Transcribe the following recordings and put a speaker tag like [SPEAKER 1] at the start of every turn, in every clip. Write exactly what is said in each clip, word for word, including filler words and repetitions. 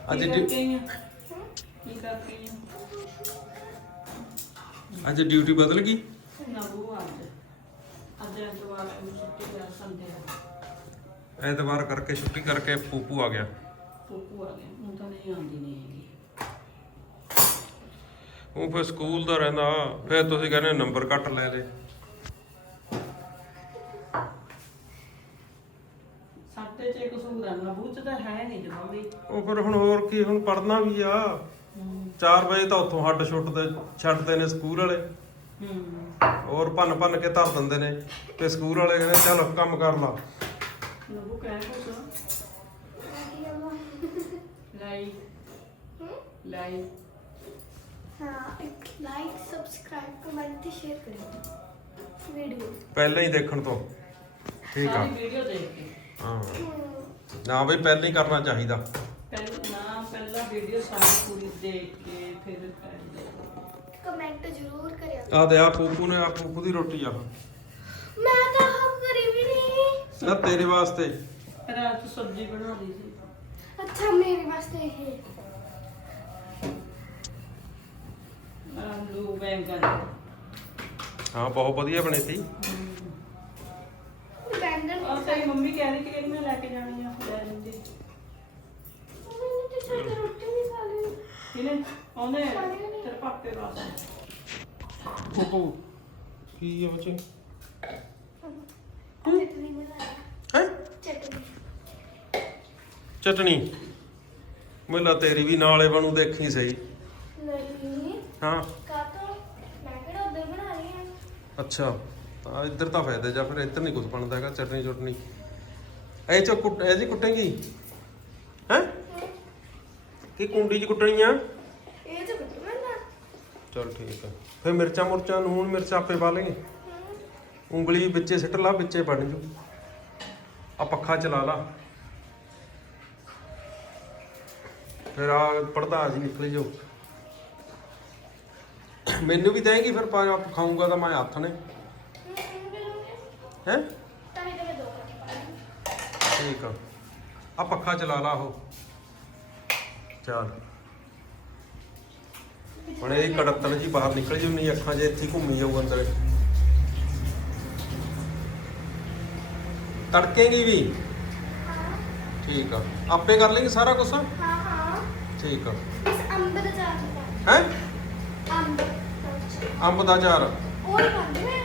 [SPEAKER 1] ਅੱਜ
[SPEAKER 2] ਕੀ ਕਰਕੇ
[SPEAKER 1] ਡਿਊ-
[SPEAKER 2] ਆਈ ਆਂ? ਕੀ ਕਰਕੇ ਆਈ ਆਂ?
[SPEAKER 1] ਅੱਜ ਡਿਊਟੀ ਬਦਲ ਗਈ।
[SPEAKER 2] ਨਾ ਉਹ ਅੱਜ ਅੱਜ ਐਤਵਾਰ ਨੂੰ ਛੁੱਟੀ ਦਾ ਸੰਡੇ ਦਾ
[SPEAKER 1] ਐਤਵਾਰ ਕਰਕੇ ਛੁੱਟੀ ਕਰਕੇ ਪੂਪੂ ਆ ਗਿਆ।
[SPEAKER 2] ਪੋਪੂ ਆ ਗਿਆ ਉਹ ਤਾਂ ਨਹੀਂ ਆਉਂਦੀ ਨਹੀਂ ਹੈਗੀ।
[SPEAKER 1] ਉਹ ਫਿਰ ਸਕੂਲ ਦਾ ਰਹਿੰਦਾ, ਫਿਰ ਤੁਸੀਂ ਕਹਿੰਦੇ ਨੰਬਰ ਘੱਟ ਲੈ ਲੈ।
[SPEAKER 2] ਸਾਡੇ ਚ ਕਸੂਰ ਆ ਨਾ ਬੂਚ ਤਾਂ ਹੈ ਨਹੀਂ ਜਮਾ ਵੀ।
[SPEAKER 1] ਉਹ ਫਿਰ ਹੁਣ ਹੋਰ ਕੀ, ਹੁਣ ਪੜ੍ਹਨਾ ਵੀ ਆ। ਚਾਰ ਵਜੇ ਤਾਂ ਉੱਥੋਂ ਹੱਡ ਛੁੱਟਦੇ ਛੱਡਦੇ ਨੇ ਸਕੂਲ ਵਾਲੇ।
[SPEAKER 2] ਹੂੰ
[SPEAKER 1] ਹੋਰ ਭੰਨ ਭੰਨ ਕੇ ਧਰ ਦਿੰਦੇ ਨੇ ਤੇ ਸਕੂਲ ਵਾਲੇ ਕਹਿੰਦੇ ਚੱਲ ਕੰਮ ਕਰ ਲਾ।
[SPEAKER 2] ਨਬੂ ਕਹਿ ਕੁਛ ਲਾਈ ਲਾਈ
[SPEAKER 3] हाँ एक लाइक सब्सक्राइब कमेंट शेयर करें वीडियो।
[SPEAKER 1] ਪਹਿਲਾਂ ਹੀ ਦੇਖਣ ਤੋਂ ਠੀਕ ਆ।
[SPEAKER 2] ਸਾਰੀ ਵੀਡੀਓ ਦੇਖ ਕੇ
[SPEAKER 1] ਹਾਂ ਨਾ ਬਈ ਪਹਿਲਾਂ ਹੀ ਕਰਨਾ ਚਾਹੀਦਾ।
[SPEAKER 2] ਪਹਿਲਾਂ ਨਾ ਪਹਿਲਾਂ ਵੀਡੀਓ ਸਾਰੀ ਪੂਰੀ ਦੇਖ ਕੇ ਫਿਰ ਕਰਦੇ।
[SPEAKER 3] कमेंट जरूर करें।
[SPEAKER 1] ਆ ਦੇ ਆ ਪੂਪੂ ਨੇ, ਆ ਪੂਪੂ ਦੀ ਰੋਟੀ ਆ।
[SPEAKER 3] मैं तो हम करी भी नहीं।
[SPEAKER 1] ਨਾ ਤੇਰੇ ਵਾਸਤੇ
[SPEAKER 2] ਰਾਤ ਨੂੰ ਸਬਜ਼ੀ ਬਣਾ ਲਈ ਸੀ।
[SPEAKER 3] अच्छा मेरे वास्ते है।
[SPEAKER 2] ਆਲੂ ਬੈਂਗਨ
[SPEAKER 1] ਹਾਂ ਬਹੁਤ ਵਧੀਆ ਬਣੀ ਸੀ।
[SPEAKER 3] बैंगन
[SPEAKER 2] ਔਰ ਤੇਰੀ ਮੰਮੀ ਕਹਿ ਰਹੀ ਕਿ ਮੈਂ ਲੈ ਕੇ ਜਾਣੀ ਆ ਲੈ ਲੈਂਦੀ।
[SPEAKER 3] मैंने तो शायद रोटी नहीं खा ली।
[SPEAKER 2] ਇਹਨੇ ਉਹਨੇ ਤੇਰੇ ਪਾਪੇ ਵਾਸਤੇ
[SPEAKER 1] ਪੂਪੂ ਕੀ ਆ ਬੱਚੇ
[SPEAKER 3] चटनी बनाया।
[SPEAKER 1] ਹੈ
[SPEAKER 3] चटनी
[SPEAKER 1] ਚਟਣੀ। ਮੇਲਾ ਤੇਰੀ ਵੀ ਨਾਲੇ ਬਣੂ, ਦੇਖੀ ਸਹੀ।
[SPEAKER 3] नहीं
[SPEAKER 1] ਹਾਂ
[SPEAKER 3] का तो मैं केड़ा उधर बना रही हूं।
[SPEAKER 1] ਅੱਛਾ ਤਾਂ ਇੱਧਰ ਤਾਂ ਫਾਇਦਾ, ਜਾਂ ਫਿਰ ਇੱਧਰ ਨਹੀਂ ਕੁਝ ਬਣਦਾ ਹੈਗਾ। ਚਟਣੀ ਚਟਣੀ ਇਹ ਚ ਕੁੱਟ ਇਹ ਜੀ ਕੁੱਟੇਗੀ ਹੈ ਕੀ ਕੁੰਡੀ ਚ ਕੁੱਟਣੀ ਆ।
[SPEAKER 3] ये तो कुछ बना।
[SPEAKER 1] ਚਲ ਠੀਕ ਆ। ਫਿਰ ਮਿਰਚਾਂ ਮੁਰਚਾਂ ਨੂਣ ਮਿਰਚ ਆਪੇ ਪਾ ਲੇਗੇ। ਉਂਗਲੀ ਵਿੱਚੇ ਸਿੱਟ ਲਾ, ਵਿੱਚੇ ਬਣ ਜੂ। ਆ ਪੱਖਾ ਚਲਾ ਲਾ, ਫਿਰ ਆ ਪੜਦਾ ਜੀ ਨਿਕਲ ਜਾਓ। ਮੈਨੂੰ ਵੀ ਦੇਂਗੀ ਫਿਰ ਪਾ ਖਾਊਂਗਾ ਤਾਂ ਮੈਂ ਹੱਥ ਨੇ ਹੈ।
[SPEAKER 3] ताकि तो मैं दो कर
[SPEAKER 1] ਠੀਕ ਆ। ਆ ਪੱਖਾ ਚਲਾ ਲਾ ਉਹ। ਚੱਲ ਹੁਣ ਇਹ ਕੜੱਤਣ ਜੀ ਬਾਹਰ ਨਿਕਲ ਜੂ, ਨਹੀਂ ਅੱਖਾਂ 'ਚ ਇੱਥੇ ਹੀ ਘੁੰਮੀ ਜਾਊ ਅੰਦਰ। ਤੜਕੇਗੀ ਵੀ ਠੀਕ ਆ। ਆਪੇ ਕਰ ਲੇਗੀ ਸਾਰਾ ਕੁਝ।
[SPEAKER 3] हाँ हाँ
[SPEAKER 1] ਠੀਕ ਆ।
[SPEAKER 3] बस अंब दा चार बता।
[SPEAKER 1] ਹੈ
[SPEAKER 3] अंब
[SPEAKER 1] ਅੰਬ ਦਾ ਅਚਾਰ
[SPEAKER 3] और पाते हैं।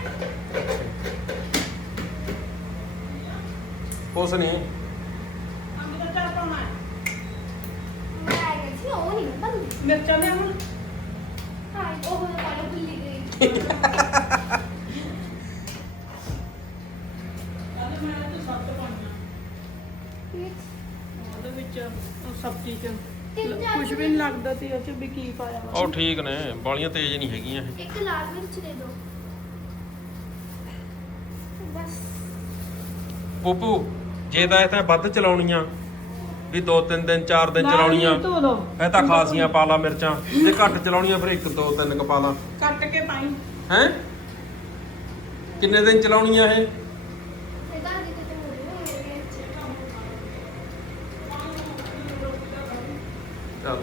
[SPEAKER 1] ਕੁਛ ਨਹੀਂ।
[SPEAKER 2] ਅੰਬ ਦਾ ਚਾਰ ਪਾਉਣਾ ਹੈ।
[SPEAKER 3] मैं आई गई थी वो नहीं बनती।
[SPEAKER 2] ਮਿਰਚਾਂ ਲੈ ਹੁਣ
[SPEAKER 3] हाँ वो हो पालो भूल गई।
[SPEAKER 2] ਅੱਜ ਮੈਂ ਤੇ ਸੱਤ ਪਾਉਣਾ ਉਹਦੇ ਵਿੱਚ ਉਹ ਸਬਜ਼ੀ ਚ ਕੁਝ ਵੀ ਨਹੀਂ ਲੱਗਦਾ ਸੀ ਉਹ ਚ ਵੀ ਕੀ ਪਾਇਆ ਵਾ।
[SPEAKER 1] ਉਹ ਠੀਕ ਨੇ, ਬਾਲੀਆਂ ਤੇਜ਼ ਨਹੀਂ ਹੈਗੀਆਂ ਇਹ।
[SPEAKER 3] एक लाल मिर्च दे दो बस।
[SPEAKER 1] ਪੂਪੂ ਜੇ ਤਾਂ ਇਹ ਤਾਂ ਵੱਧ ਚਲਾਉਣੀਆਂ ਵੀ ਦੋ ਤਿੰਨ ਦਿਨ ਚਾਰ ਦਿਨ
[SPEAKER 2] ਲਾਲ
[SPEAKER 1] ਚਲਾਉਣੀਆਂ
[SPEAKER 2] ਮਿਰਚ ਧੋ ਲਓ।
[SPEAKER 1] ਇਹ ਤਾਂ ਖਾਸੀਆਂ ਪਾ ਲਾ ਮਿਰਚਾਂ। ਜੇ ਘੱਟ ਚਲਾਉਣੀਆਂ ਫਿਰ ਇੱਕ ਦੋ ਤਿੰਨ ਕ ਪਾ ਲਾ।
[SPEAKER 2] ਕੱਟ ਕੇ ਪਾਈ
[SPEAKER 1] ਹੈ ਕਿੰਨੇ ਦਿਨ ਚਲਾਉਣੀਆਂ ਇਹ।
[SPEAKER 3] ये दादी को तो बोल रहे हैं मेरे अच्छे काम।
[SPEAKER 1] ਚੱਲ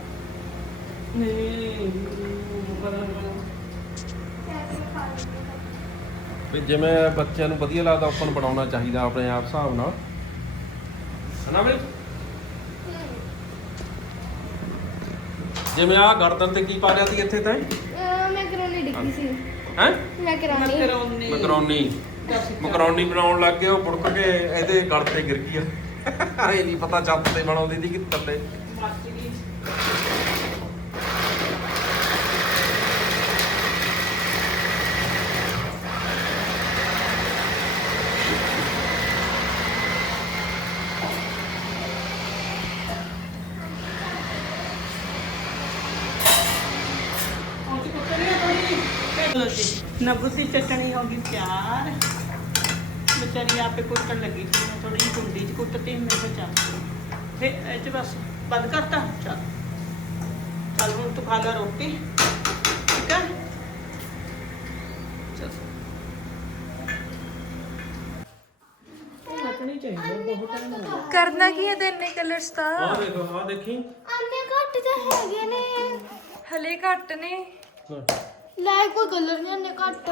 [SPEAKER 2] ਨਹੀਂ ਬਦਲ ਬਦਲ
[SPEAKER 3] कैसे खा लेंगे।
[SPEAKER 1] ਵੀ ਜਿਵੇਂ ਬੱਚਿਆਂ ਨੂੰ ਵਧੀਆ ਲੱਗਦਾ ਓਪਨ ਬਣਾਉਣਾ ਚਾਹੀਦਾ ਆਪਣੇ ਆਪ ਹਿਸਾਬ ਨਾਲ, ਹਨਾ ਬਈ। ਜਿਵੇਂ ਆ ਗਰਦਨ ਤੇ ਕੀ ਪਾ ਲਿਆ ਸੀ ਇੱਥੇ ਤਾਂ
[SPEAKER 3] मैकरोनी डिग्गी सी।
[SPEAKER 1] ਹੈ
[SPEAKER 3] मैकरोनी
[SPEAKER 2] ਕਰੋਨੀ
[SPEAKER 1] ਮਕਰੋਨੀ। ਮਕਰੋਨੀ ਬਣਾਉਣ ਲੱਗ ਗਏ, ਉਹ ਬੁੜਕ ਕੇ ਇਹਦੇ ਗਲ ਤੇ ਗਿਰ ਗਈ ਆ। ਇਹ ਨਹੀਂ ਪਤਾ ਛੱਤ ਤੇ ਬਣਾਉਂਦੀ ਸੀ ਕਿ ਥੱਲੇ।
[SPEAKER 2] ਮੱਚ ਗਈ। ਨਬੂ ਦੀ ਚਟਣੀ ਹੋ ਗਈ ਤਿਆਰ। ਵਿਚਾਰੀ ਆਪੇ ਕੁੱਟਣ ਲੱਗੀ ਸੀ, ਮੈਂ ਥੋੜੀ ਜਿਹੀ ਕੁੰਡੀ 'ਚ ਕੁੱਟਤੀ। ਮੈਂ ਕਿਹਾ ਚੱਲ ਫਿਰ ਇਹ 'ਚ ਬਸ ਬੰਦ ਕਰਤਾ। ਚੱਲ ਚੱਲ ਹੁਣ ਤੂੰ ਖਾ ਲੈ ਰੋਟੀ, ਠੀਕ ਹੈ। ਚੱਲ ਚਟਣੀ ਚਾਹੀਦਾ ਬਹੁਤ ਟਾਈਮ ਹੋ ਗਿਆ।
[SPEAKER 4] ਕਰਨਾ ਕੀ ਹੈ ਤੇ ਇੰਨੇ ਕਲਰਸ ਤਾਂ
[SPEAKER 1] ਆਹ ਦੇਖੋ ਆਹ ਦੇਖੀ
[SPEAKER 3] ਅੰਨੇ ਘੱਟ ਤਾਂ ਹੈਗੇ ਨੇ
[SPEAKER 4] ਹਲੇ ਘੱਟ ਨੇ।
[SPEAKER 3] ਲੈ ਕੋਈ ਕਲਰ ਨਹੀਂ ਅੰਨੇ ਘੱਟ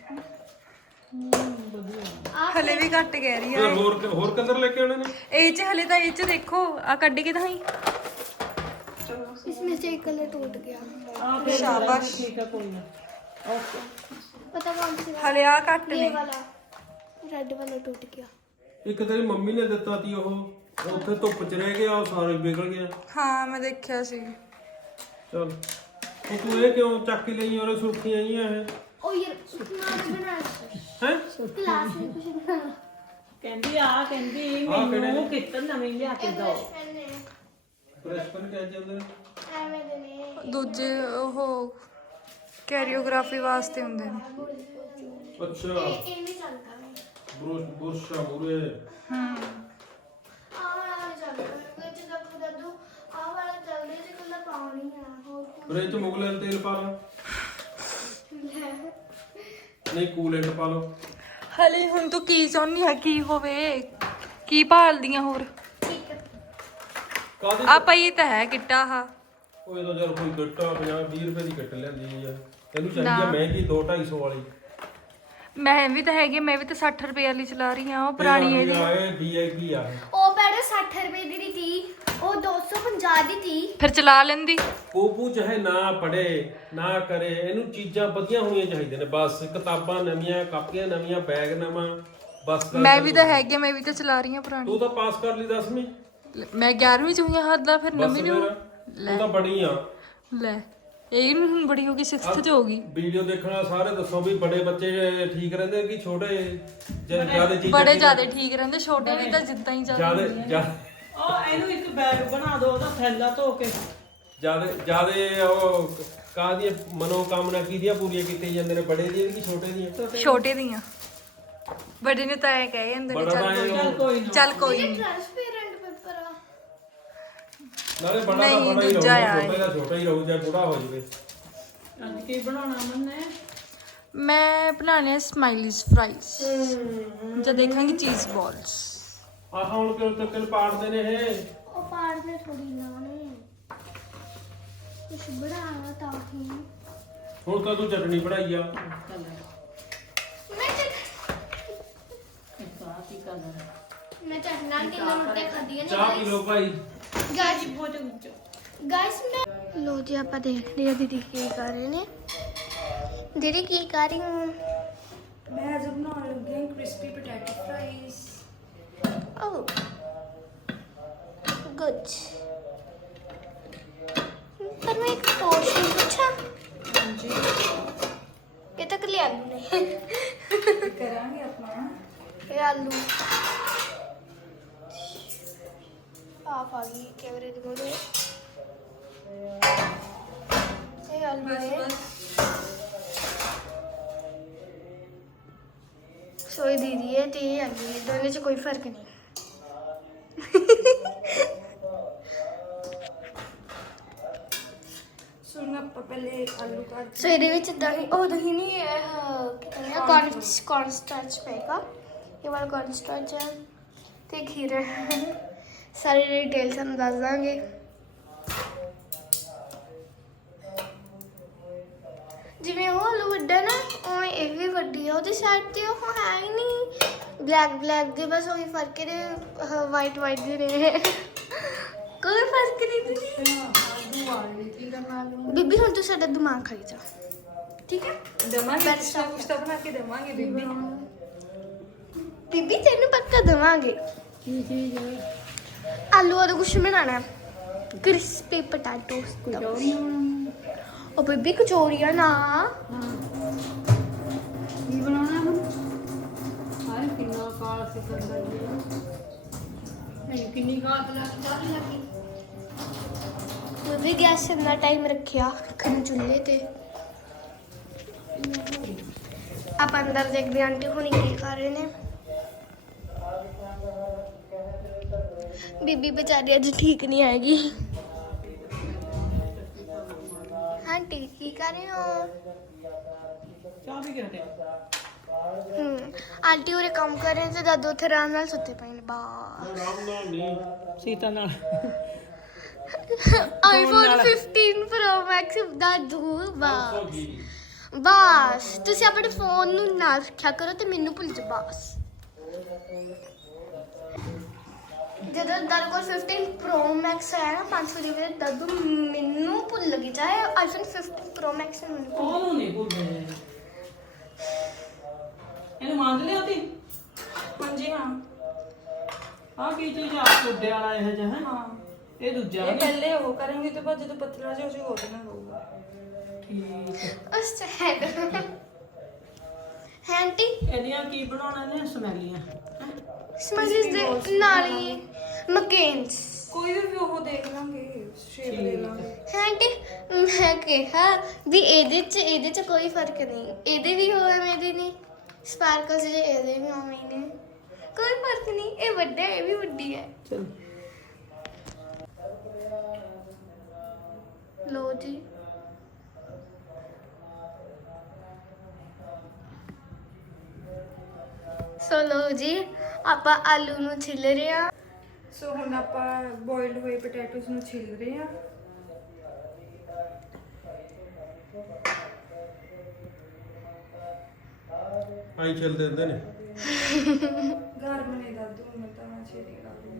[SPEAKER 4] ਹਲੇ ਵੀ ਘੱਟ ਕਹਿ ਰਹੀ ਆ
[SPEAKER 1] ਫਿਰ ਹੋਰ ਹੋਰ ਕਲਰ ਲੈ ਕੇ ਆਉਣੇ ਨੇ
[SPEAKER 4] ਇਹ ਚ ਹਲੇ ਤਾਂ ਇਹ ਚ ਦੇਖੋ ਆ ਕੱਢ ਕੇ ਤਾਂ ਹੀ
[SPEAKER 3] इसमें से एक कलर टूट गया
[SPEAKER 2] ਆ ਫਿਰ
[SPEAKER 4] ਸ਼ਾਬਾਸ਼।
[SPEAKER 2] ਠੀਕ ਆ ਕੋਈ ਨਾ ਓਕੇ
[SPEAKER 3] पता कौन सी
[SPEAKER 4] ਹਲੇ ਆ ਘੱਟ
[SPEAKER 3] ये
[SPEAKER 4] ਨੇ।
[SPEAKER 3] वाला रेड वाला टूट गया
[SPEAKER 1] ਇੱਕ ਤੇਰੀ ਮੰਮੀ ਨੇ ਦਿੱਤਾ ਤੀ ਉਹ ਉੱਥੇ ਧੁੱਪ ਚ ਰਹਿ ਗਿਆ ਉਹ ਸਾਰੇ ਵਿਗੜ ਗਿਆ
[SPEAKER 4] ਹਾਂ ਮੈਂ ਦੇਖਿਆ ਸੀ।
[SPEAKER 1] ਚਲ ਉਹ ਤੂੰ ਇਹ ਕਿਉਂ ਚੱਕ ਕੇ ਲਈ ਔਰ ਸੁਰਖੀਆਂ ਆਈਆਂ ਇਹ
[SPEAKER 3] ओ ये मैंने बनाया
[SPEAKER 1] ਹੈ
[SPEAKER 3] क्लास में कुछ बनाया
[SPEAKER 2] ਕਹਿੰਦੀ ਆ ਕਹਿੰਦੀ
[SPEAKER 1] ਆਹ ਕਿਹੜੇ
[SPEAKER 2] ਮੈਨੂੰ
[SPEAKER 1] ਨੇ?
[SPEAKER 2] ਕਿੱਟ ਨਵੀਂ ਲਿਆ ਕੇ ਦਿਓ
[SPEAKER 3] पेन है
[SPEAKER 1] ਪ੍ਰੈਸ ਕਰ ਕੇ ਜਾਂਦੇ ਨੇ
[SPEAKER 3] एवे दे ने
[SPEAKER 4] ਦੂਜੇ ਉਹ ਕੈਰੀਓਗ੍ਰਾਫੀ ਵਾਸਤੇ ਹੁੰਦੇ ਨੇ।
[SPEAKER 1] ਅੱਛਾ
[SPEAKER 3] ये ये नहीं चलता है
[SPEAKER 1] ਬੁਰਸ਼ ਬੁਰਸ਼ਾ ਬੁਰੇ
[SPEAKER 4] ਹੂੰ
[SPEAKER 3] आ वाला नहीं चलता है ये जब खुदा दो आ वाला चल रही है कलर पानी है और
[SPEAKER 1] ਬਰੇ ਚ ਮੁਗਲ ਤੇਲ ਪਾ ਲਾ
[SPEAKER 3] ले
[SPEAKER 1] ਨਹੀਂ ਕੂਲੈਂਟ ਪਾ ਲਓ
[SPEAKER 4] ਹਲੇ ਹੁਣ ਤੂੰ ਕੀ ਚਾਹੁੰਦੀ ਆ ਕੀ ਹੋਵੇ ਕੀ ਭਾਲਦੀਆਂ ਹੋਰ?
[SPEAKER 3] ठीक है
[SPEAKER 1] ਕਾਦੀ
[SPEAKER 4] ਆ ਪਈ ਤਾਂ ਹੈ ਕਿੱਟਾ ਆ
[SPEAKER 1] ਉਹ ਇਹਦਾ ਜਰ ਕੋਈ ਗੱਟਾ ਪੰਜਾਹ ਵੀਹ ਰੁਪਏ ਦੀ ਕੱਟ ਲੈਂਦੀ ਆ ਤੈਨੂੰ ਚਾਹੀਦੀ ਆ ਮਹਿੰਗੀ ਦੋ ਢਾਈ ਸੌ ਵਾਲੀ
[SPEAKER 4] ਮੈਂ ਵੀ ਤਾਂ ਹੈਗੀ ਮੈਂ ਵੀ ਤਾਂ ਸੱਠ ਰੁਪਏ ਵਾਲੀ ਚਲਾ ਰਹੀ ਆ ਉਹ ਪੁਰਾਣੀ ਹੈ ਜੀ।
[SPEAKER 1] ਆਏ ਵੀਆਈਪੀ ਆ ਇਹ।
[SPEAKER 3] ਉਹ ਪੈੜੇ ਸੱਠ ਰੁਪਏ ਦੀ ਥੀ ਉਹ ਦੋ ਸੌ ਪੰਜਾਹ ਦੀ ਥੀ
[SPEAKER 4] ਫਿਰ ਚਲਾ ਲੈਂਦੀ।
[SPEAKER 1] ਪੋਪੂ ਚਾਹੇ ਨਾ ਪੜੇ ਨਾ ਕਰੇ ਇਹਨੂੰ ਚੀਜ਼ਾਂ ਵਧੀਆ ਹੋਣੀਆਂ ਚਾਹੀਦੀਆਂ ਨੇ ਬਸ ਕਿਤਾਬਾਂ ਨਵੀਆਂ ਕਾਪੀਆਂ ਨਵੀਆਂ ਬੈਗ ਨਵਾਂ ਬਸ ਗੱਲ
[SPEAKER 4] ਮੈਂ ਵੀ ਤਾਂ
[SPEAKER 1] ਕਰੀ।
[SPEAKER 4] ਹੈਗੀ ਮੈਂ ਵੀ ਤਾਂ ਚਲਾ ਰਹੀ ਆ ਪੁਰਾਣੀ।
[SPEAKER 1] ਤੂੰ ਤਾਂ ਪਾਸ ਕਰ ਲਈ ਦਸਵੀਂ
[SPEAKER 4] ਮੈਂ ਗਿਆਰਵੀਂ ਚ ਹੋਈ ਆ ਹੱਦ ਦਾ ਫਿਰ
[SPEAKER 1] ਬਸ
[SPEAKER 4] ਨਵੀਂ
[SPEAKER 1] ਫਿਰ
[SPEAKER 4] ਨੂੰ
[SPEAKER 1] ਤੂੰ ਤਾਂ ਬੜੀ ਆ
[SPEAKER 4] ਲੈ ਇਹ ਵੀ ਹੁਣ ਬੜੀ ਹੋ ਗਈ ਸਿਕਸਥ ਚ ਹੋ ਗਈ।
[SPEAKER 1] ਵੀਡੀਓ ਦੇਖਣਾ ਸਾਰੇ ਦੱਸੋ ਵੀ ਬੜੇ ਬੱਚੇ ਠੀਕ ਰਹਿੰਦੇ ਕਿ ਛੋਟੇ ਜਿਆਦਾ ਚੀਜ਼ਾਂ
[SPEAKER 4] ਬੜੇ ਜ਼ਿਆਦਾ ਠੀਕ ਰਹਿੰਦੇ ਛੋਟੇ ਵੀ ਤਾਂ ਜਿੱਦਾਂ ਹੀ ਚੱਲਦੇ
[SPEAKER 1] ਜਿਆਦਾ
[SPEAKER 2] ਉਹ ਇਹਨੂੰ ਇੱਕ ਬੈਗ ਬਣਾ ਦਿਓ ਉਹਦਾ ਥੈਲਾ ਧੋ ਕੇ
[SPEAKER 1] ਜਿਆਦਾ ਜਿਆਦਾ ਉਹ ਕਾਹਦੀਆਂ ਮਨੋਕਾਮਨਾ ਕੀਦੀਆਂ ਪੂਰੀਆਂ ਕੀਤੀਆਂ ਜਾਂਦੇ ਨੇ ਬੜੇ ਦੀਆਂ ਕਿ ਛੋਟੇ ਦੀਆਂ
[SPEAKER 4] ਛੋਟੇ ਦੀਆਂ ਬੜੇ ਨੇ ਤਾਂ ਇਹ ਕਹੇ ਜਾਂਦੇ ਨੇ
[SPEAKER 1] ਬੜਾ
[SPEAKER 4] ਚੱਲ
[SPEAKER 1] ਤਾਂ
[SPEAKER 4] ਕੋਈ
[SPEAKER 1] ਇਹ
[SPEAKER 4] ਨੀ। ਚੱਲ ਕੋਈ ਨਹੀਂ।
[SPEAKER 3] ਟ੍ਰਾਂਸਪੇਰੈਂਟ ਪੇਪਰ ਆ
[SPEAKER 1] ਨਾਲੇ ਬੜਾ
[SPEAKER 4] ਨਹੀਂ,
[SPEAKER 1] ਤਾਂ ਬੜਾ ਹੀ ਰਹੂ
[SPEAKER 4] ਦੂਜਾ ਆ
[SPEAKER 1] ਛੋਟਾ ਦਾ ਛੋਟਾ ਹੀ ਰਹੂ ਜਾਂ ਬੁੜਾ ਹੋ ਜਾਵੇ
[SPEAKER 2] ਅੱਜ ਕੀ ਬਣਾਉਣਾ ਮੰਨੇ
[SPEAKER 4] ਮੈਂ ਬਣਾਣੇ ਆ ਸਮਾਈਲੀਜ਼ ਫਰਾਈਜ਼ ਜਾਂ ਦੇਖਾਂਗੀ ਚੀਜ਼ ਬਾਲਸ।
[SPEAKER 1] ਆਹ ਹੁਣ ਕਿਉਂ ਤੱਕਲ ਪਾੜਦੇ ਨੇ ਇਹ
[SPEAKER 3] ਉਹ ਪਾੜਨੇ ਥੋੜੀ ਨਾ ਨੇ ਕੁਛ ਬਣਾਉਣਾ ਤਾਂ ਹੀ
[SPEAKER 1] ਹੁਣ ਕਦੋਂ ਚਟਣੀ ਬਣਾਈ ਆ
[SPEAKER 3] ਮੈਂ ਤੇ
[SPEAKER 2] ਇੱਕ ਆ ਕੀ ਕਲਰ
[SPEAKER 3] ਮੈਂ ਚਟਨਾ ਕਿੰਨਾ ਮੁੱਦੇ ਖਾਦੀਆਂ ਨੇ
[SPEAKER 1] ਚਾਹ ਪੀ ਲਓ ਭਾਈ
[SPEAKER 3] ਗਾਇਸ ਗਾਇਸ ਮੈਂ ਲੋ ਜੀ ਆਪਾਂ ਦੇਖਦੇ ਆ ਦੀਦੀ ਕੀ ਕਰ ਰਹੇ ਨੇ ਦੀਦੀ ਕੀ ਕਰ ਰਹੀ ਹੂੰ
[SPEAKER 4] ਮੈਂ ਅੱਜ ਬਣਾਉਣ ਲੱਗੀ ਹਾਂ crispy potato fries.
[SPEAKER 3] Oh, good. पर मैं एक क्वेश्चन पूछा
[SPEAKER 4] ਹਾਂਜੀ
[SPEAKER 3] ये तक ले आलू नहीं
[SPEAKER 4] ਕਰਾਂਗੇ ਆਪਾਂ।
[SPEAKER 3] ये आलू आप आ गई कैमरे दिखो दे ये आलू है सोई दीदी है ते ये आलू है दोनों से कोई फर्क नहीं
[SPEAKER 4] ਸੁਣ ਆਪਾਂ ਪਹਿਲੇ ਆਲੂ ਕੱਟ
[SPEAKER 3] ਸੋ ਇਹਦੇ ਵਿੱਚ ਦਹੀਂ ਉਹ ਦਹੀਂ ਨਹੀਂ ਹੈ ਕੀ ਕਹਿੰਦੇ ਆ ਕੌਰਨ ਕੌਰਨ ਸਟਾਰਚ ਪਏਗਾ ਇਹ ਵਾਲਾ ਕੌਰਨ ਸਟਾਰਚ ਹੈ ਤੇ ਖੀਰਾ ਸਾਰੇ ਡਿਟੇਲ ਸਾਨੂੰ ਦੱਸ ਦਾਂਗੇ ਜਿਵੇਂ ਉਹ ਆਲੂ ਵੱਡਾ ਨਾ ਉਵੇਂ ਇਹ ਵੀ ਵੱਡੀ ਆ ਉਹਦੀ ਸਾਈਡ ਤੇ ਉਹ ਹੈ ਹੀ ਨਹੀਂ ਬਲੈਕ ਬਲੈਕ ਦੇ ਬਸ ਉਹੀ ਫਰਕ ਹੈ ਵਾਈਟ ਵਾਈਟ ਦੇ ਨੇ ਕੋਈ ਫਰਕ ਨਹੀਂ ਦੀਦੀ
[SPEAKER 4] ਆਲੂ ਆਲੂ ਕੀ ਕਰਨਾ ਆਲੂ
[SPEAKER 3] ਬੀਬੀ ਹੁਣ ਤੂੰ ਸਾਡਾ ਦਿਮਾਗ ਖਾਈ ਜਾ ਠੀਕ ਹੈ
[SPEAKER 4] ਦੇਵਾਂਗੇ
[SPEAKER 3] Best of
[SPEAKER 4] ਕੁਛ ਤਾਂ ਬਣਾ ਕੇ ਦੇਵਾਂਗੇ ਬੀਬੀ।
[SPEAKER 3] ਬੀਬੀ ਤੈਨੂੰ ਪੱਕਾ ਦੇਵਾਂਗੇ
[SPEAKER 2] ਕੀ ਚੀਜ਼ ਹੈ
[SPEAKER 3] ਆਲੂ ਦਾ ਕੁਛ ਬਣਾਣਾ ਕ੍ਰਿਸਪੀ ਪੋਟੈਟੋ ਉਹ ਬੀਬੀ ਕਚੋਰੀਆਂ ਨਾ
[SPEAKER 2] ਕੀ ਬਣਾਉਣਾ ਹੁਣ ਹਾਏ ਕਿੰਨਾ ਕਾਲ ਸਿਕੰਦਰ ਜੀ ਨਹੀਂ ਕਿੰਨੀ ਘਾਤ ਲੱਗ
[SPEAKER 3] ਲੱਗੀ ਬੀਬੀ ਗੈਸ ਇੰਨਾ ਟਾਈਮ ਰੱਖਿਆ ਖਨ ਚੁੱਲ੍ਹੇ ਤੇ ਆਪਾਂ ਅੰਦਰ ਦੇਖਦੇ ਹਾਂ ਆਂਟੀ ਹੁਣੀ ਕੀ ਕਰ ਰਹੇ ਨੇ ਬੀਬੀ ਵਿਚਾਰੀ ਅੱਜ ਠੀਕ ਨਹੀਂ ਆਏਗੀ ਆਂਟੀ ਕੀ ਕਰ ਰਹੇ ਹੋ
[SPEAKER 2] ਚਾਹ ਵੀ ਕਿਹੜੇ
[SPEAKER 3] ਹੂੰ ਆਂਟੀ ਉਰੇ ਕੰਮ ਕਰ ਰਹੇ ਤੇ ਦਾਦੂ ਉੱਥੇ ਆਰਾਮ ਨਾਲ ਸੁੱਤੇ ਪਏ ਨੇ ਬਾ
[SPEAKER 1] ਆਰਾਮ ਨਾਲ ਨਹੀਂ
[SPEAKER 2] ਸੀਤਾ ਨਾਲ
[SPEAKER 3] ਆਈਫੋਨ ਫਿਫਟੀਨ ਪ੍ਰੋ ਮੈਕਸ ਦਾਦੂ ਬਸ ਬਸ ਤੁਸੀਂ ਆਪਣੇ ਫੋਨ ਨੂੰ ਨਾਲ ਰੱਖਿਆ ਕਰੋ ਤੇ ਮੈਨੂੰ ਭੁੱਲ ਜਾ ਬਸ ਜਦੋਂ ਦਾਦੂ ਕੋਲ ਫਿਫਟੀਨ ਪ੍ਰੋ ਮੈਕਸ ਆਇਆ ਨਾ ਪੰਜ ਸੌ ਰੁਪਏ ਦਾ ਦਾਦੂ ਮੈਨੂੰ ਭੁੱਲ ਗਈ ਚਾਹੇ ਆਈਫੋਨ ਫਿਫਟੀਨ ਪ੍ਰੋ ਮੈਕਸ ਨੂੰ ਨਹੀਂ ਭੁੱਲ
[SPEAKER 2] ਉਹਨੂੰ ਨਹੀਂ ਭੁੱਲਦੇ ਇਹਨੂੰ ਮੰਗ ਲਿਆ ਤੀ
[SPEAKER 4] ਹਾਂਜੀ ਹਾਂ
[SPEAKER 2] ਆ ਕੀ ਚੀਜ਼ ਆ ਛੋਡੇ ਵਾਲਾ ਇਹ ਜਿਹਾ ਹੈ
[SPEAKER 4] ਹਾਂ
[SPEAKER 2] ਇਹ ਦੂਜਾ
[SPEAKER 4] ਇਹ ਪਹਿਲੇ ਉਹ ਕਰਾਂਗੇ ਤੇ ਬਾਅਦ ਜਦੋਂ ਪਤਲਾ ਜਿਹਾ ਹੋ ਜਾਊਗਾ ਉਹਦੇ ਨਾਲ ਹੋਊਗਾ
[SPEAKER 2] ਠੀਕ ਹੈ।
[SPEAKER 3] ਉਸ ਹੈਡ ਹੈਂਟੀ
[SPEAKER 2] ਇਹਦੀਆਂ ਕੀ ਬਣਾਉਣਾ ਨੇ ਸਮੈਲੀਆਂ
[SPEAKER 3] ਸਮਝਿਸ ਦੇ ਨਾਲੀ ਮਕੇਨਸ
[SPEAKER 4] ਕੋਈ ਵੀ ਉਹ ਦੇਖ ਲਾਂਗੇ ਸ਼ੇਪ ਲੈ ਲਾਂਗੇ
[SPEAKER 3] ਹੈਂਟੀ ਮੈਂ ਕਿਹਾ ਵੀ ਇਹਦੇ ਚ ਇਹਦੇ ਚ ਕੋਈ ਫਰਕ ਨਹੀਂ ਇਹਦੇ ਵੀ ਹੋਵੇ ਮੇਰੇ ਨਹੀਂ ਸਪਾਰਕਲਸ ਜੇ ਇਹਦੇ ਵੀ ਹੋਵੇ ਨੇ ਕੋਈ ਫਰਕ ਨਹੀਂ ਇਹ ਵੱਡਾ ਹੈ ਇਹ ਵੀ ਵੱਡੀ ਹੈ
[SPEAKER 2] ਚਲ
[SPEAKER 3] ਲੋ ਜੀ ਸੋ ਲੋ ਜੀ ਆਪਾਂ ਆਲੂ ਨੂੰ ਛਿੱਲ ਰਹੇ ਹਾਂ
[SPEAKER 4] ਸੋ ਹੁਣ ਆਪਾਂ ਬੋਇਲਡ ਹੋਏ ਪੋਟੈਟੋਸ ਨੂੰ ਛਿੱਲ ਰਹੇ ਹਾਂ
[SPEAKER 1] ਆਈ ਚੱਲ ਦਿੰਦੇ ਨੇ
[SPEAKER 4] ਘਰ ਬਣੇ ਦਾਦੂ ਮੈਂ ਤਾਂ ਮੈਂ ਛੇੜੀ ਕਰ ਦੂੰਗੀ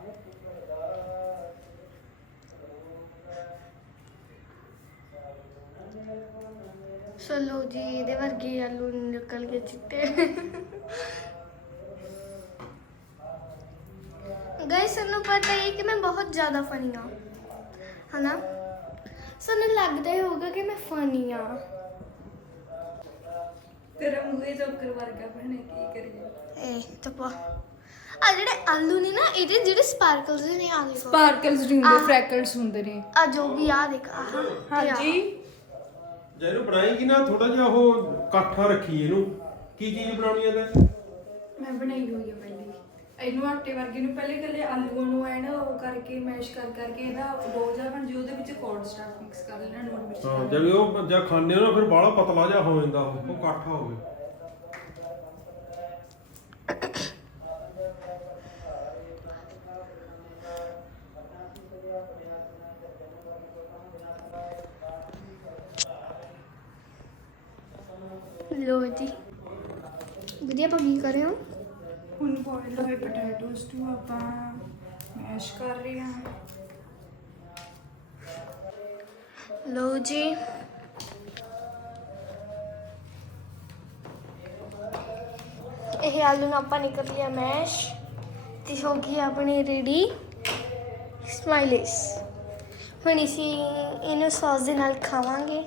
[SPEAKER 3] ਸੋ ਲੋ ਜੀ ਇਹਦੇ ਵਰਗੇ ਆਲੂ ਨਿਕਲ ਕੇ ਚਿੱਟੇ ਗਾਇਸ ਸਾਨੂੰ ਪਤਾ ਹੈ ਕਿ ਮੈਂ ਬਹੁਤ ਜ਼ਿਆਦਾ ਫਨੀ ਹਾਂ ਹਨਾ ਸਾਨੂੰ ਲੱਗਦਾ ਹੀ ਹੋਊਗਾ ਕਿ ਮੈਂ ਫਨੀ ਹਾਂ
[SPEAKER 4] ਤੇਰਾ ਮੂੰਹ ਹੀ ਜੋਕਰ ਵਰਗਾ ਬਣੇ ਕੀ ਕਰੀਏ
[SPEAKER 3] ਏ ਚੁੱਪ ਆ ਜਿਹੜੇ ਆਲੂ ਨੇ ਨਾ ਇਹਦੇ ਜਿਹੜੇ ਸਪਾਰਕਲਸ ਨੇ ਆ ਦੇਖੋ
[SPEAKER 4] ਸਪਾਰਕਲਸ ਹੁੰਦੇ
[SPEAKER 3] ਆਹ।
[SPEAKER 4] ਫ੍ਰੈਕਲਸ ਹੁੰਦੇ ਨੇ
[SPEAKER 3] ਆ ਜੋ ਵੀ ਆ ਦੇਖ ਆਹ ਤੇ ਆਹ।
[SPEAKER 4] ਹਾਂਜੀ
[SPEAKER 1] ਜੇ ਇਹਨੂੰ ਬਣਾਏਗੀ ਨਾ ਥੋੜਾ ਜਿਹਾ ਉਹ ਕਾਠਾ ਰੱਖੀ ਇਹਨੂੰ ਕੀ ਚੀਜ਼ ਬਣਾਉਣੀ ਹੈ ਤੇ
[SPEAKER 4] ਮੈਂ ਬਣਾਈ ਹੋਈ ਹੈ ਪਹਿਲੇ ਇਹਨੂੰ ਆਟੇ ਵਰਗੇ ਨੂੰ ਪਹਿਲੇ ਕੱਲੇ ਆਲੂਆਂ ਨੂੰ ਐ ਨਾ ਉਹ ਕਰਕੇ ਮੈਸ਼ ਕਰ ਕਰਕੇ ਇਹਦਾ ਡੋ ਜਿਹਾ ਬਣ ਜੀ ਉਹਦੇ ਵਿੱਚ ਕੋਰਨ ਸਟਾਰਚ ਮਿਕਸ ਕਰ ਲੈਣਾ ਨੂਣ ਮਿਰਚ
[SPEAKER 1] ਹਾਂ ਜਦੋਂ ਉਹ ਜਾਂ ਖਾਣੇ ਨਾ ਫਿਰ ਬਾਹਲਾ ਪਤਲਾ ਜਿਹਾ ਹੋ ਜਾਂਦਾ ਉਹ ਉਹ ਕਾਠਾ ਹੋਵੇ
[SPEAKER 3] ਲੋ ਜੀ ਵਧੀਆ ਆਪਾਂ ਕੀ ਕਰ ਰਹੇ ਹਾਂ
[SPEAKER 4] ਹੁਣ ਬੋਇਲ ਹੋਏ ਪੋਟੈਟੋਸ ਨੂੰ ਆਪਾਂ ਮੈਸ਼ ਕਰ ਰਹੇ ਹਾਂ
[SPEAKER 3] ਲੋ ਜੀ ਇਹ ਆਲੂ ਨੂੰ ਆਪਾਂ ਨਿਕਲ ਲਿਆ ਮੈਸ਼ ਤੇ ਹੋ ਗਈ ਆਪਣੀ ਰੈਡੀ ਸਮਾਈਲਿਸ ਹੁਣ ਇਸੀ ਇਹਨੂੰ ਸੌਸ ਦੇ ਨਾਲ ਖਾਵਾਂਗੇ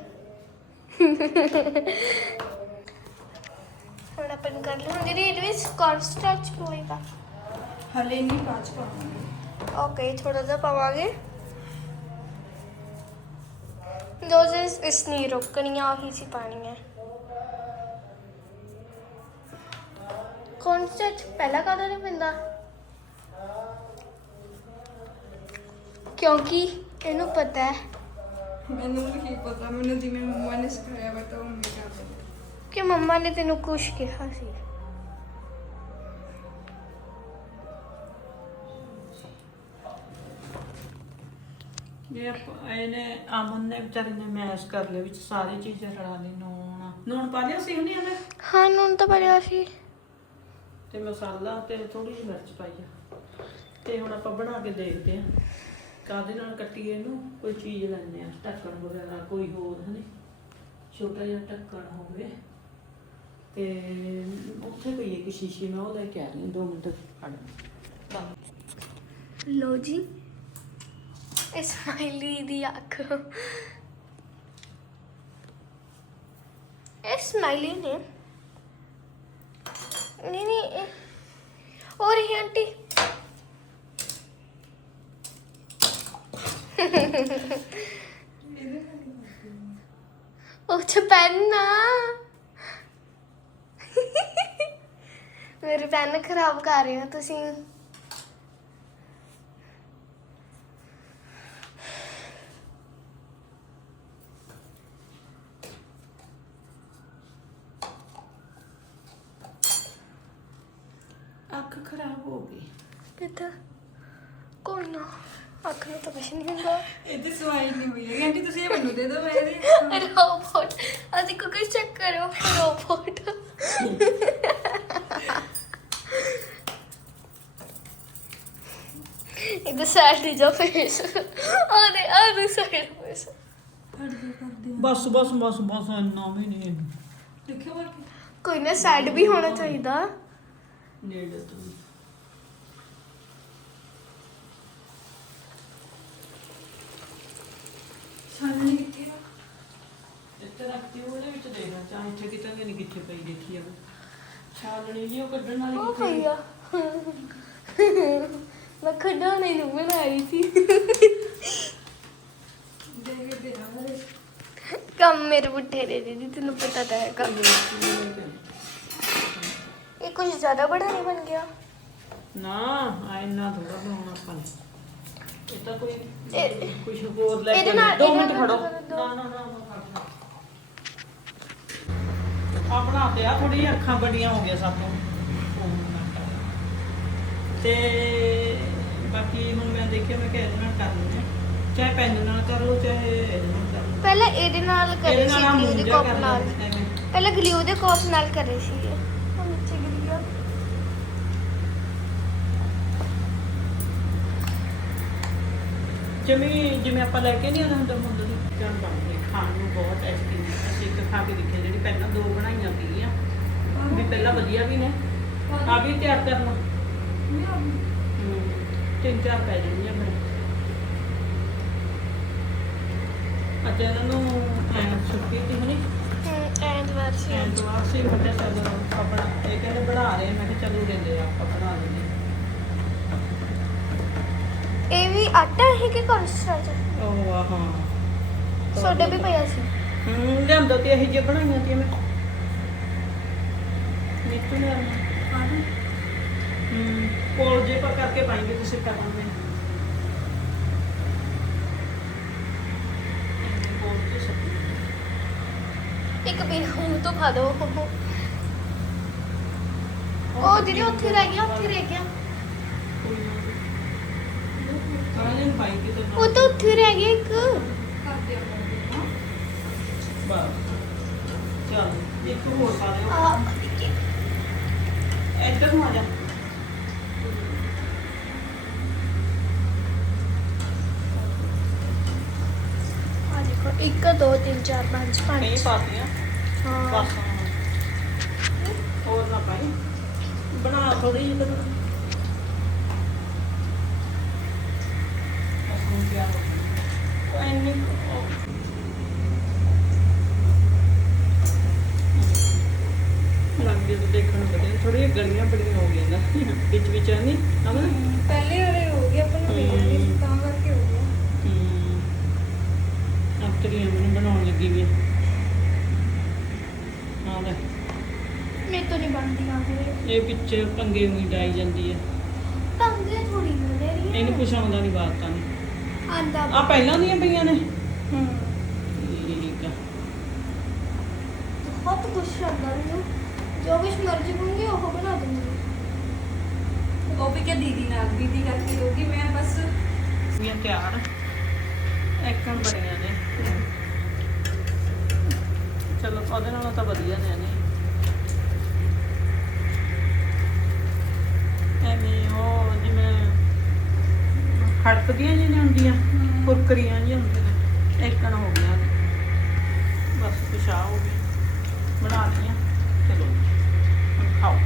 [SPEAKER 3] ਹੁਣ ਆਪਾਂ ਨੂੰ ਕਰ ਲਵਾਂਗੇ ਜਿਹੜੀ ਇਹਦੇ ਵਿੱਚ ਕੋਰਨ ਸਟਾਰਚ ਹੋਏਗਾ
[SPEAKER 4] ਹਲੇ ਨਹੀਂ ਬਾਅਦ ਚ ਪਾਵਾਂਗੇ
[SPEAKER 3] ਓਕੇ ਥੋੜਾ ਜਿਹਾ ਪਾਵਾਂਗੇ ਡੋਜ਼ਸ ਇਸ ਨਹੀਂ ਰੋਕਣੀਆਂ ਉਹੀ ਸੀ ਪਾਣੀ ਹੈ ਕੌਨਸਟੈਂਟ ਪਹਿਲਾਂ ਕਾਹਦਾ ਨਹੀਂ ਪੈਂਦਾ ਕਿਉਂਕਿ ਇਹਨੂੰ ਪਤਾ ਹੈ
[SPEAKER 4] ਮੈਨੂੰ ਨਹੀਂ ਪਤਾ ਮੈਨੂੰ ਜਿਵੇਂ ਮੰਮਾ ਨੇ ਸਿਖਾਇਆ ਮੈਂ ਤਾਂ ਉਵੇਂ ਕਰ ਦਿੰਦੀ
[SPEAKER 3] ਕਿ ਮੰਮਾ ਨੇ ਤੈਨੂੰ ਕੁਛ ਕਿਹਾ ਸੀ
[SPEAKER 2] ਇਹ ਆਪ- ਇਹਨੇ ਅਮਨ ਨੇ ਵਿਚਾਰੀ ਨੇ ਮੈਸ਼ ਕਰ ਲਿਆ ਵਿੱਚ ਸਾਰੀ ਚੀਜ਼ਾਂ ਰਲਾ ਲਈ ਨੂਣ ਨੂਣ ਪਾ ਲਿਆ ਸੀ ਉਹਨੇ ਇਹਨੇ
[SPEAKER 3] ਹਾਂ nun ਤਾਂ ਪੜਿਆ ਸੀ
[SPEAKER 2] ਤੇ ਮਸਾਲਾ ਤੇ ਥੋੜੀ ਜਿਹੀ ਮਿਰਚ ਪਾਈ ਆ ਤੇ ਹੁਣ ਆਪਾਂ ਬਣਾ ਕੇ ਦੇਖਦੇ ਆ ਕਾਦੇ ਨਾਲ ਕੱਟੀਏ ਇਹਨੂੰ ਕੋਈ ਚੀਜ਼ ਲੈਣੇ ਆ ਢੱਕਣ ਵਗੈਰਾ ਕੋਈ ਹੋਰ ਹਨੇ ਛੋਟਾ ਜਿਹਾ ਢੱਕਣ ਹੋਵੇ ਤੇ ਉੱਥੇ ਪਈ ਇੱਕ ਸ਼ੀਸ਼ੀ ਮੈਂ ਉਹ ਲੈ ਕੇ ਆ ਰਹੀ ਹਾਂ ਦੋ ਮਿੰਟ ਖੜ
[SPEAKER 3] ਲੋ ਜੀ ਇਹ ਸਮਾਈਲੀ ਦੀ ਅੱਖ ਇਹ ਸਮਾਈਲੀ ਨੇ ਨਹੀਂ ਨਹੀਂ ਇਹ और ये आंटी ਉਹ ਚ ਪੈਨ ਨਾ ਮੇਰੇ ਪੈਨ ਖਰਾਬ ਕਰ ਰਹੇ ਹੋ ਤੁਸੀਂ
[SPEAKER 2] ਅੱਖ ਖਰਾਬ ਹੋ ਗਈ।
[SPEAKER 3] ਕਿੱਥੇ ਕੋਈ ਨਾ ਅੱਖ ਨੂੰ ਤਾਂ ਕੁਛ ਨਹੀਂ ਹੁੰਦਾ
[SPEAKER 4] ਇਹਦੀ ਸਵਾਈ ਨਹੀਂ ਹੋਈ ਹੈ ਆਂਟੀ ਤੁਸੀਂ ਇਹ ਮੈਨੂੰ ਦੇ ਦਿਓ ਮੈਂ ਇਹਦੀ
[SPEAKER 3] ਰੋਬੋਟ ਅਸੀਂ ਕੋ ਕੁਝ ਚੈੱਕ ਕਰੋ ਰੋਬੋਟ ਇਹਦਾ ਸਾਈਡ ਜੋ ਫੇਸ ਆਦੇ ਆਦੇ ਸਾਈਡ ਫੇਸ
[SPEAKER 4] ਫੜ ਦਿਓ ਕਰ ਦਿਓ
[SPEAKER 2] ਬਸ ਬਸ ਬਸ ਬਸ ਇੰਨਾ ਵੀ ਨਹੀਂ
[SPEAKER 4] ਦੇਖਿਓ ਬਾਕੀ
[SPEAKER 3] ਕੋਈ ਨਾ ਸਾਈਡ ਵੀ ਹੋਣਾ ਚਾਹੀਦਾ
[SPEAKER 2] ਨੇੜੇ ਤੋਂ
[SPEAKER 4] ਛਾਨਣੀ ਕਿੱਥੇ ਆ
[SPEAKER 2] ਇੱਥੇ ਰੱਖਤੀ ਉਹਦੇ ਵਿੱਚ ਦੇਖਣਾ ਚਾਹ ਇੱਥੇ ਕਿਤੇ ਨਹੀਂ ਕਿੱਥੇ ਪਈ ਦੇਖੀ ਜਾਵੇ ਛਾਲਣੀ ਜੀ ਉਹ ਕੱਢਣ ਵਾਲੀ
[SPEAKER 3] ਉਹ
[SPEAKER 2] ਕਿੱਥੇ
[SPEAKER 3] ਭਈਆ ਮੈਂ ਖਡਾਉਣੇ ਨੂੰ ਬਣਾ ਰਹੀ ਸੀ
[SPEAKER 4] ਦੇਖਦੇ ਆ ਉਹਦੇ
[SPEAKER 3] ਕੰਮ ਮੇਰੇ ਪੁੱਠੇ ਦੇ ਦੀਦੀ ਤੈਨੂੰ ਪਤਾ ਤਾਂ ਹੈ ਕੰਮ ਇਹ ਕੁਝ ਜ਼ਿਆਦਾ ਬੜਾ ਨਹੀਂ ਬਣ ਗਿਆ
[SPEAKER 2] ਨਾ ਆ ਇੰਨਾ ਥੋੜਾ ਬਣਾਉਣਾ ਆਪਾਂ ਨੇ ਇਹ ਤਾਂ ਕੋਈ
[SPEAKER 3] ਇਹ-
[SPEAKER 2] ਕੁਝ ਹੋਰ ਲੈ
[SPEAKER 3] ਇਹਦੇ
[SPEAKER 2] ਕੇ
[SPEAKER 3] ਨਾਲ-
[SPEAKER 2] ਦੋ
[SPEAKER 3] ਇਹਦੇ
[SPEAKER 2] ਮਿੰਟ
[SPEAKER 3] ਨਾਲ
[SPEAKER 2] ਖੜੋ
[SPEAKER 3] ਕਰੋ, ਦੋ।
[SPEAKER 2] ਨਾ ਨਾ ਨਾ ਆ ਬਣਾ ਤੇ ਆ ਥੋੜੀ ਅੱਖਾਂ ਬੜੀਆਂ ਹੋ ਗਈਆਂ ਸਭ ਨੂੰ ਤੇ ਬਾਕੀ ਹੁਣ ਮੈਂ ਦੇਖਿਆ ਮੈਂ ਕਿ ਇਹਦੇ ਨਾਲ ਕਰ ਲੈਂਦੇ ਹਾਂ। ਚਾਹੇ ਪੈਨ ਨਾਲ ਕਰ ਲਓ ਚਾਹੇ ਇਹਦੇ ਨਾਲ ਕਰ ਲਓ
[SPEAKER 3] ਪਹਿਲਾਂ ਇਹਦੇ ਨਾਲ ਕਰੇ
[SPEAKER 2] ਇਹਦੇ
[SPEAKER 3] ਸੀ
[SPEAKER 2] ਨਾਲ
[SPEAKER 3] ਗਲੂ ਦੇ
[SPEAKER 2] ਮੂੰਹ ਜਿਹਾ
[SPEAKER 3] ਕੋਪ
[SPEAKER 2] ਕਰ
[SPEAKER 3] ਨਾਲ
[SPEAKER 2] ਲੈਂਦੇ ਐਵੇਂ।
[SPEAKER 3] ਪਹਿਲਾਂ ਗਲੂ ਦੇ ਕੋਪ ਨਾਲ ਕਰੇ ਸੀ ਇਹ ਹੁਣ ਨੀਚੇ ਗਿਰ ਗਿਆ
[SPEAKER 2] ਜਿਵੇਂ ਜਿਵੇਂ ਆਪਾਂ ਲੈ ਕੇ ਨਹੀਂ ਆਉਂਦੇ ਹੁੰਦੇ ਮੁੰਡੇ ਨੂੰ ਜਾਨ ਬਣਦੇ ਖਾਣ ਨੂੰ ਬਹੁਤ ਐਸੀ ਅਸੀਂ ਇੱਕ ਖਾ ਕੇ ਦੇਖਿਆ ਜਿਹੜੀ ਪਹਿਲਾਂ ਦੋ ਬਣਾਈਆਂ ਸੀਗੀਆਂ ਵੀ ਪਹਿਲਾਂ ਵਧੀਆ ਵੀ ਨੇ ਆ ਵੀ ਤਿਆਰ ਕਰਨਾ ਹਮ, ਤਿੰਨ ਚਾਰ ਪੈ ਜਾਂਦੀਆਂ ਫਿਰ ਅੱਜ ਇਹਨਾਂ ਨੂੰ ਐਂ ਛੁੱਟੀ ਤੀ ਹੁਣੀ
[SPEAKER 3] ਹੂੰ ਐਂਡ ਵਾਰ ਸੀ
[SPEAKER 2] ਐਤਵਾਰ ਸੀ ਮੈਂ ਕਿਹਾ ਚਲੋ ਆਪਣਾ ਇਹ ਕਹਿੰਦੇ ਬਣਾ ਰਹੇ ਮੈਂ ਕਿਹਾ ਚਲੋ ਦਿੰਦੇ ਆ ਆਪਾਂ ਬਣਾ ਦਿੰਦੇ
[SPEAKER 3] ਇਹ ਵੀ ਆਟਾ ਹੈ ਕਿ ਕੌਨਸਟਰਚ
[SPEAKER 2] ਉਹ ਆ ਹਾਂ
[SPEAKER 3] ਸੋਡਾ ਵੀ ਪਿਆ ਸੀ
[SPEAKER 2] ਹੂੰ ਲਿਆਂਦਾ ਤੇ ਇਹੀ ਜਿਹੀਆਂ ਬਣਾਈਆਂ ਸੀ ਮੈਂ ਨੀਤੂ ਨੇ ਹੂੰ ਕੋਲ ਜੇ ਪਾ ਕਰਕੇ ਪਾਏਂਗੇ ਤੁਸੀਂ ਕਰ ਲੈਂਦੇ ਕੋਲ ਤੇ ਸਭ
[SPEAKER 3] ਇੱਕ ਵੀ ਮੂੰਹ ਤੋਂ ਖਾ ਦੋ ਉਹ ਦੀਦੀ ਉੱਥੇ ਰਹਿ ਗਿਆ ਉੱਥੇ ਰਹਿ ਗਿਆ
[SPEAKER 2] ਕਾਲੇ ਨੂੰ ਪਾਈ ਕੇ
[SPEAKER 3] ਉਹ ਤਾਂ ਉੱਥੇ ਰਹਿ ਗਿਆ ਇੱਕ
[SPEAKER 4] ਕਰਦੇ ਆ ਕਰਦੇ ਆ
[SPEAKER 2] ਬਸ ਚੱਲ ਇੱਕ ਹੋਰ ਪਾ ਦਿਓ
[SPEAKER 3] ਆ
[SPEAKER 2] ਇੱਧਰ ਨੂੰ ਆ ਜਾ
[SPEAKER 3] ਆ ਦੇਖੋ ਇੱਕ ਦੋ ਤਿੰਨ ਚਾਰ ਪੰਜ
[SPEAKER 2] ਕਈ
[SPEAKER 3] ਪੰਜ
[SPEAKER 2] ਪਾਤੀਆਂ
[SPEAKER 3] ਹਾਂ
[SPEAKER 2] ਬਸ ਹੋਰ ਨਾ ਪਾਈ ਬਣਾ ਥੋੜੀ ਜਿਹੀ ਕਰ ਅਸੂੰ ਪਿਆ ਹੋ ਐਨੀ ਲੱਗਦੀ ਤਾਂ ਦੇਖਣ ਨੂੰ ਵਧੀਆ ਥੋੜੀਆਂ ਗਲੀਆਂ ਬੜੀਆਂ ਹੋ ਗਈਆਂ ਨਾ ਵਿੱਚ ਵਿੱਚ ਨਹੀਂ ਅਮਨ
[SPEAKER 4] ਪਹਿਲੇ ਵਾਲੇ ਹੋ ਗਏ ਆਪਾਂ ਨੂੰ
[SPEAKER 2] ਹਮ।
[SPEAKER 4] ਤਾਂ ਕਰਕੇ ਹੋ ਗਿਆ
[SPEAKER 2] ਹੂੰ ਅਫਤਰੀ ਅਮਨ ਬਣਾਉਣ ਲੱਗੀ ਵੀ ਹਾਂ ਲੈ
[SPEAKER 3] ਮੇਰੇ ਤੋਂ ਨਹੀਂ ਬਣਦੀ ਆ
[SPEAKER 2] ਇਹ ਵਿੱਚ ਪੰਗੇ ਹੋਈ ਡਾਈ ਜਾਂਦੀ ਹੈ
[SPEAKER 3] ਪੰਗੇ ਥੋੜੀ ਹੋ ਰਹੀ ਹੈ
[SPEAKER 2] ਇਹਨੂੰ ਕੁਛ ਆਉਂਦਾ ਨਹੀਂ ਬਾਤਾਂ ਨਹੀਂ
[SPEAKER 3] ਆਂਦਾ
[SPEAKER 2] ਆ ਪਹਿਲਾਂ ਦੀਆਂ ਪਈਆਂ ਨੇ
[SPEAKER 3] ਹੂੰ
[SPEAKER 2] ਠੀਕ ਆ
[SPEAKER 3] ਬਹੁਤ ਕੁਛ ਆਂਦਾ ਮੈਨੂੰ ਜੋ ਕੁਛ ਮਰਜ਼ੀ ਕਹੂੰਗੀ ਉਹ ਬਣਾ ਦੂੰਗੀ
[SPEAKER 4] ਉਹ ਵੀ ਕਿ ਦੀਦੀ ਨਾਲ ਦੀਦੀ ਕਰਕੇ ਦੋਗੀ ਮੈਂ ਬਸ
[SPEAKER 2] ਵੀ ਤਿਆਰ ਐਕਣ ਬਣੀਆਂ ਨੇ ਚਲੋ ਉਹਦੇ ਨਾਲੋਂ ਤਾਂ ਵਧੀਆ ਨੇ ਨੇ ਐਵੇਂ ਉਹ ਜਿਵੇਂ ਖੜਕਦੀਆਂ ਜਿਹੀਆਂ ਹੁੰਦੀਆਂ ਕੁਰਕਰੀਆਂ ਜਿਹੀਆਂ ਹੁੰਦੀਆਂ ਨੇ ਐਕਣ ਹੋ ਗਿਆ ਬਸ ਕੁਛ ਆ ਹੋ ਗਿਆ ਬਣਾ ਲਈਆਂ ਚਲੋ ਹੁਣ ਖਾਓ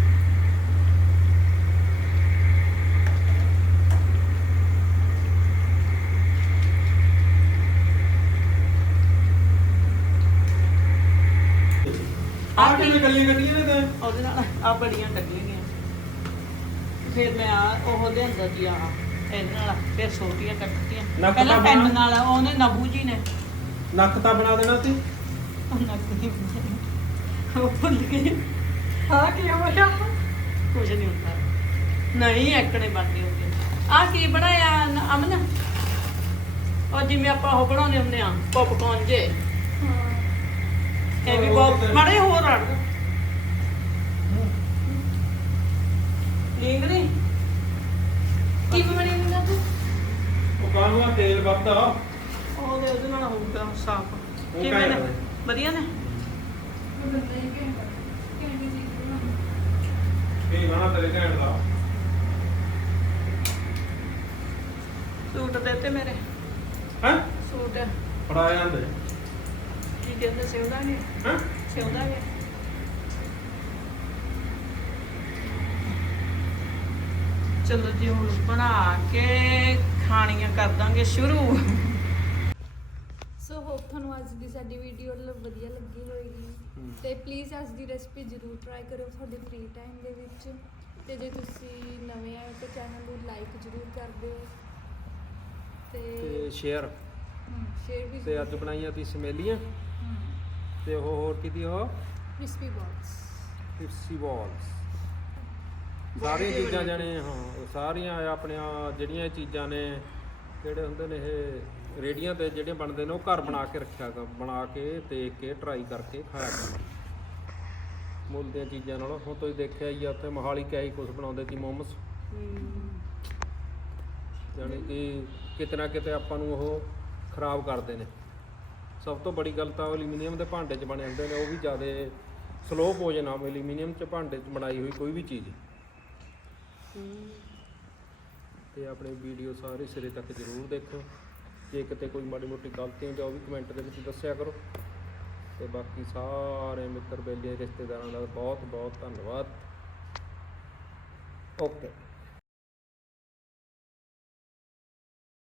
[SPEAKER 1] ਆਹ ਕਿਵੇਂ ਕੱਲੀਆਂ ਕੱਢੀਆਂ ਨੇ ਤੇ
[SPEAKER 2] ਉਹਦੇ ਨਾਲ ਆ ਬੜੀਆਂ ਕੱਢੀਆਂ ਫਿਰ ਮੈਂ ਆ ਉਹ ਲਿਆਂਦਾ ਜੀ ਆ ਇਹਦੇ ਨਾਲ ਫਿਰ ਛੋਟੀਆਂ ਕੱਟਤੀਆਂ
[SPEAKER 1] ਨੱਕ
[SPEAKER 2] ਪਹਿਲਾਂ
[SPEAKER 1] ਤਾਂ
[SPEAKER 2] ਪੈਨ
[SPEAKER 1] ਬਣਾ-
[SPEAKER 2] ਨਾਲ ਉਹਨੇ ਨਬੂ ਜੀ ਨੇ
[SPEAKER 1] ਨੱਕ ਤਾਂ ਬਣਾ ਦੇਣਾ ਸੀ
[SPEAKER 2] ਉਹ ਨੱਕ ਦੀ ਉਹ ਭੁੱਲ ਗਈ ਹਾਂ ਕੀ ਹੋਇਆ ਕੁਝ ਨਹੀਂ ਹੁੰਦਾ ਨਹੀਂ ਐਕੜੇ ਬਣਦੇ ਹੁੰਦੇ ਆ ਕੀ ਬਣਾਇਆ ਨ- ਅਮਨ ਉਹ ਜਿਵੇਂ ਆਪਾਂ ਉਹ ਬਣਾਉਂਦੇ ਹੁੰਦੇ ਆ ਪੌਪਕੌਰਨ ਜੇ ਇਹ ਵੀ ਬਹੁਤ ਮਾੜੇ ਹੋਰ ਰੜ
[SPEAKER 1] ਵੱਧ ਆ
[SPEAKER 2] ਉਹਦੇ ਉਹਦੇ ਨਾਲ ਹੋਊਗਾ ਸਾਫ
[SPEAKER 1] ਉਹ
[SPEAKER 2] ਕਿਵੇਂ
[SPEAKER 1] ਘੈਂਟ
[SPEAKER 2] ਨੇ
[SPEAKER 1] ਨੇ।
[SPEAKER 2] ਵਧੀਆ ਨੇ
[SPEAKER 4] ਉਹ ਬੰਦਾ ਹੀ ਘੰਟਾ ਘੰਟੇ ਦੀ ਬਣਾਉਂਦਾ
[SPEAKER 1] ਕੀ ਬਣਾ ਤੇਰੇ ਘੈਂਟ ਦਾ
[SPEAKER 2] ਸੂਟ ਦੇ ਤੇ ਮੇਰੇ
[SPEAKER 1] ਹੈ
[SPEAKER 2] ਸੂਟ
[SPEAKER 1] ਫੜਾ ਜਾਂਦੇ
[SPEAKER 2] ਕੀ ਕਹਿੰਦੇ ਸਿਉਂਦਾ ਨਹੀਂ
[SPEAKER 1] ਹੈ
[SPEAKER 2] ਸਿਉਂਦਾ ਨਹੀਂ ਚਲੋ ਜੀ ਹੁਣ ਬਣਾ ਕੇ ਖਾਣੀਆਂ ਕਰ ਦਾਂਗੇ ਸ਼ੁਰੂ
[SPEAKER 4] ਸੋ ਹੋਪ ਤੁਹਾਨੂੰ ਅੱਜ ਦੀ ਸਾਡੀ ਵੀਡੀਓ ਵਧੀਆ ਲੱਗੀ ਹੋਏਗੀ ਤੇ ਪਲੀਜ਼ ਅੱਜ ਦੀ ਰੈਸਪੀ ਜ਼ਰੂਰ ਟਰਾਈ ਕਰਿਓ ਤੁਹਾਡੇ ਫ੍ਰੀ ਟਾਈਮ ਦੇ ਵਿੱਚ ਤੇ ਜੇ ਤੁਸੀਂ ਨਵੇਂ ਆਏ ਤਾਂ ਚੈਨਲ ਨੂੰ ਲਾਈਕ ਜ਼ਰੂਰ ਕਰ ਦਿਓ ਤੇ
[SPEAKER 5] ਤੇ ਸ਼ੇਅਰ
[SPEAKER 4] ਸ਼ੇਅਰ ਵੀ
[SPEAKER 5] ਤੇ ਅੱਜ ਬਣਾਈਆਂ ਤੀ ਸਮੇਲੀਆਂ ਤੇ ਉਹ ਹੋਰ ਕਿਹਦੀ ਉਹ
[SPEAKER 4] ਕ੍ਰਿਸਪੀ ਬॉल्स
[SPEAKER 5] ਕ੍ਰਿਸਪੀ ਬਾਲਸ ਸਾਰੀਆਂ ਚੀਜ਼ਾਂ ਜਾਣੇ ਹਾਂ ਉਹ ਸਾਰੀਆਂ ਆਪਣੀਆਂ ਜਿਹੜੀਆਂ ਇਹ ਚੀਜ਼ਾਂ ਨੇ ਜਿਹੜੇ ਹੁੰਦੇ ਨੇ ਇਹ ਰੇੜੀਆਂ ਤੇ ਜਿਹੜੇ ਬਣਦੇ ਨੇ ਉਹ ਘਰ ਬਣਾ ਕੇ ਰੱਖਿਆ ਕਰ ਬਣਾ ਕੇ ਦੇਖ ਕੇ ਟਰਾਈ ਕਰਕੇ ਖਾਇਆ ਕਰ ਮੁੱਲ ਦੀਆਂ ਚੀਜ਼ਾਂ ਨਾਲੋਂ ਹੁਣ ਤੁਸੀਂ ਦੇਖਿਆ ਹੀ ਆ ਉੱਥੇ ਮੋਹਾਲੀ ਕਿਆ ਹੀ ਕੁਝ ਬਣਾਉਂਦੇ ਸੀ ਮੋਮਸ ਯਾਨੀ ਕਿ ਕਿਤੇ ਨਾ ਕਿਤੇ ਆਪਾਂ ਨੂੰ ਉਹ ਖਰਾਬ ਕਰਦੇ ਨੇ ਸਭ ਤੋਂ ਬੜੀ ਗੱਲ ਤਾਂ ਐਲੂਮੀਨੀਅਮ ਦੇ ਭਾਂਡੇ 'ਚ ਬਣੇ ਹੁੰਦੇ ਨੇ ਉਹ ਵੀ ਜ਼ਿਆਦਾ ਸਲੋ ਭੋਜਨ ਆ ਐਲੂਮੀਨੀਅਮ 'ਚ ਭਾਂਡੇ 'ਚ ਬਣਾਈ ਹੋਈ ਕੋਈ ਵੀ ਚੀਜ਼ ਤੇ ਆਪਣੇ ਵੀਡੀਓ ਸਾਰੇ ਸਿਰੇ ਤੱਕ ਜ਼ਰੂਰ ਦੇਖੋ ਜੇ ਕਿਤੇ ਕੋਈ ਮਾੜੀ ਮੋਟੀ ਗਲਤੀ ਹੋ ਜਾਵੇ ਉਹ ਵੀ ਕਮੈਂਟ ਦੇ ਵਿੱਚ ਦੱਸਿਆ ਕਰੋ ਤੇ ਬਾਕੀ ਸਾਰੇ ਮਿੱਤਰ ਬੇਲੀਆਂ ਰਿਸ਼ਤੇਦਾਰਾਂ ਦਾ ਬਹੁਤ ਬਹੁਤ ਧੰਨਵਾਦ ਓਕੇ